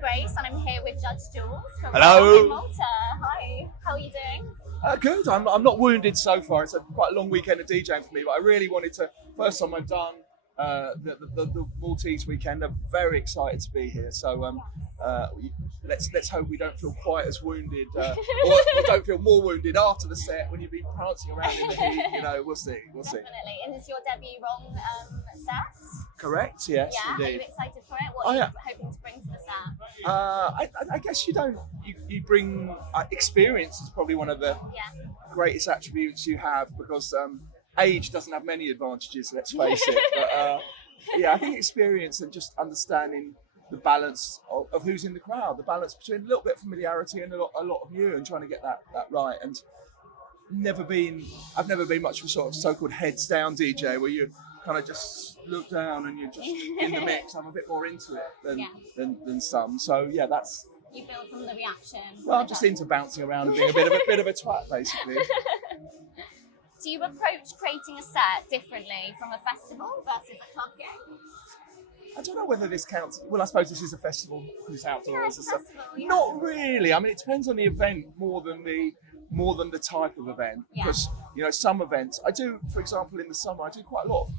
Grace, and I'm here with Judge Jules from Hello. Rong Malta. Hi, how are you doing? Good. I'm not wounded so far. It's quite a long weekend of DJing for me, but I really wanted to. First time I've done the Maltese weekend. I'm very excited to be here. So let's hope we don't feel quite as wounded, or don't feel more wounded after the set when you've been prancing around in the heat. You know, we'll see. Definitely. And it's your debut Rong set? Correct. Yes, yeah. indeed. Are you excited for it? What are you hoping to bring to the set? I guess you bring experience is probably one of the greatest attributes you have, because age doesn't have many advantages, let's face it. But I think experience and just understanding the balance of who's in the crowd, the balance between a little bit of familiarity and a lot of you, and trying to get that right. And I've never been much of a sort of so-called heads down DJ where you kind of just look down and you're just in the mix. I'm a bit more into it than some. So that's. You build from the reaction. Well, I'm just into bouncing around and being a bit of a twat, basically. Do you approach creating a set differently from a festival versus a club gig? I don't know whether this counts. Well, I suppose this is a festival because it's outdoors and stuff. Festival, Not really. I mean, it depends on the event more than the type of event. Because some events I do, for example, in the summer I do quite a lot of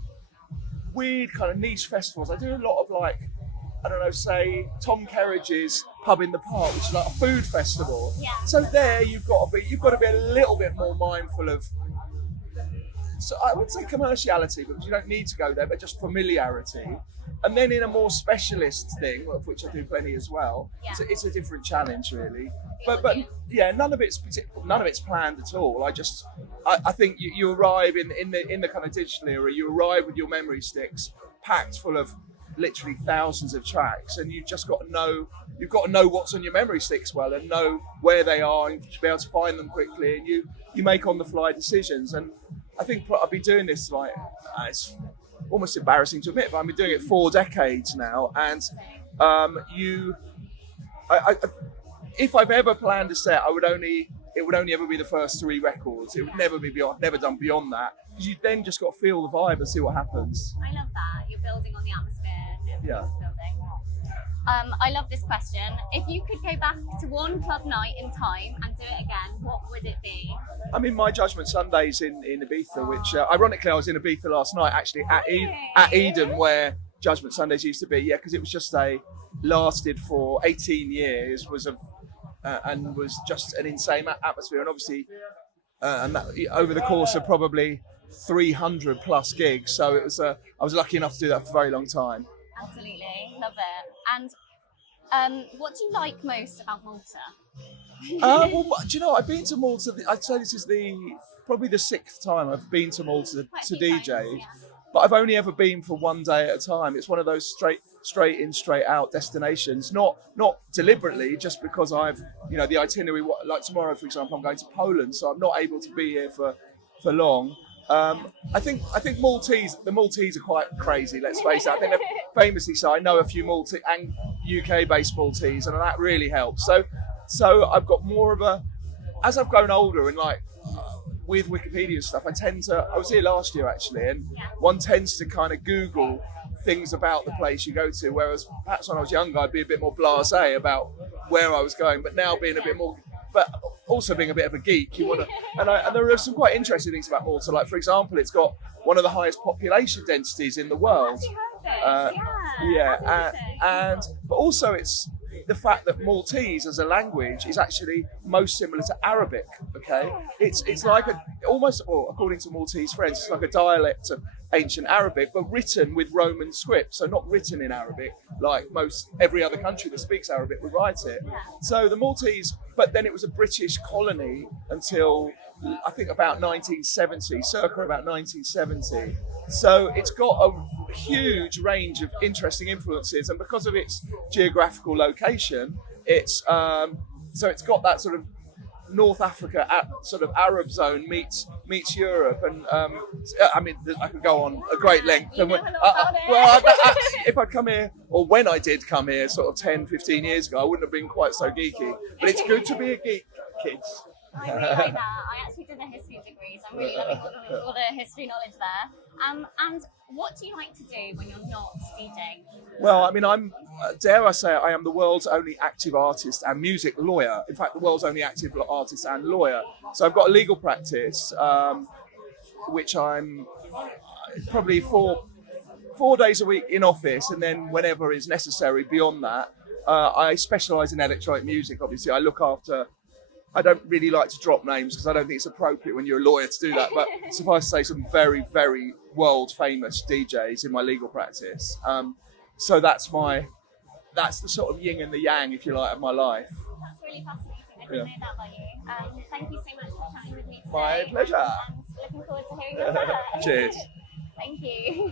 weird kind of niche festivals. I do a lot of say Tom Kerridge's Pub in the Park, which is like a food festival. Yeah. So there you've got to be a little bit more mindful of. So I would say commerciality, because you don't need to go there, but just familiarity. And then in a more specialist thing, of which I do plenty as well, it's a different challenge really. But none of it's planned at all. I think you arrive in the kind of digital era. You arrive with your memory sticks packed full of literally thousands of tracks, and you've just got to know what's on your memory sticks well, and know where they are, and to be able to find them quickly, and you make on the fly decisions. And I think I've been doing this it's almost embarrassing to admit, but I've been doing it 4 decades now. And if I've ever planned a set, it would only ever be the first 3 records. It would never done beyond that. Because you then just got to feel the vibe and see what happens. I love that. You're building on the atmosphere. Yeah. I love this question. If you could go back to one club night in time and do it again, what would it be? I mean, my Judgment Sundays in Ibiza, which ironically I was in Ibiza last night, actually at Eden, where Judgment Sundays used to be. Yeah, because it was just lasted for 18 years, and was just an insane atmosphere, and obviously and that, over the course of probably 300 plus gigs. So it was I was lucky enough to do that for a very long time. Absolutely, love it. And what do you like most about Malta? Well, do you know, I've been to Malta. I'd say this is probably the 6th time I've been to Malta to DJ, but I've only ever been for 1 day at a time. It's one of those straight in, straight out destinations. Not deliberately, just because I've the itinerary. Like tomorrow, for example, I'm going to Poland, so I'm not able to be here for long. I think the Maltese are quite crazy, let's face it. I think they're famously so. I know a few Maltese and UK-based Maltese, and that really helps. So I've got more of as I've grown older and with Wikipedia and stuff, I was here last year actually, and one tends to kind of Google things about the place you go to, whereas perhaps when I was younger I'd be a bit more blasé about where I was going, but now being a bit more, but also being a bit of a geek, you want to, and there are some quite interesting things about Malta. Like, for example, it's got one of the highest population densities in the world. But also it's the fact that Maltese as a language is actually most similar to Arabic. Okay, it's like almost, according to Maltese friends, it's like a dialect of ancient Arabic, but written with Roman script. So not written in Arabic like every other country that speaks Arabic would write it. So the Maltese, but then it was a British colony until I think about 1970, circa about 1970. So it's got a huge range of interesting influences, and because of its geographical location, it's got that sort of North Africa sort of Arab zone meets Europe, and I mean I could go on a great length. If I'd come here, or when I did come here sort of 10-15 years ago, I wouldn't have been quite so geeky, but it's good to be a geek, kids. I really like that. I actually did a history degree, so I'm really loving all the history knowledge there. And what do you like to do when you're not DJing? Well, I mean, dare I say, I am the world's only active artist and music lawyer. In fact, the world's only active artist and lawyer. So I've got a legal practice, which I'm probably 4 days a week in office, and then whenever is necessary beyond that. I specialise in electronic music, obviously. I don't really like to drop names because I don't think it's appropriate when you're a lawyer to do that, but suffice to say, some very, very world famous DJs in my legal practice. So that's the sort of yin and the yang, if you like, of my life. That's really fascinating. I didn't know that about you. Thank you so much for chatting with me today. My pleasure. And looking forward to hearing your set. Cheers. Thank you.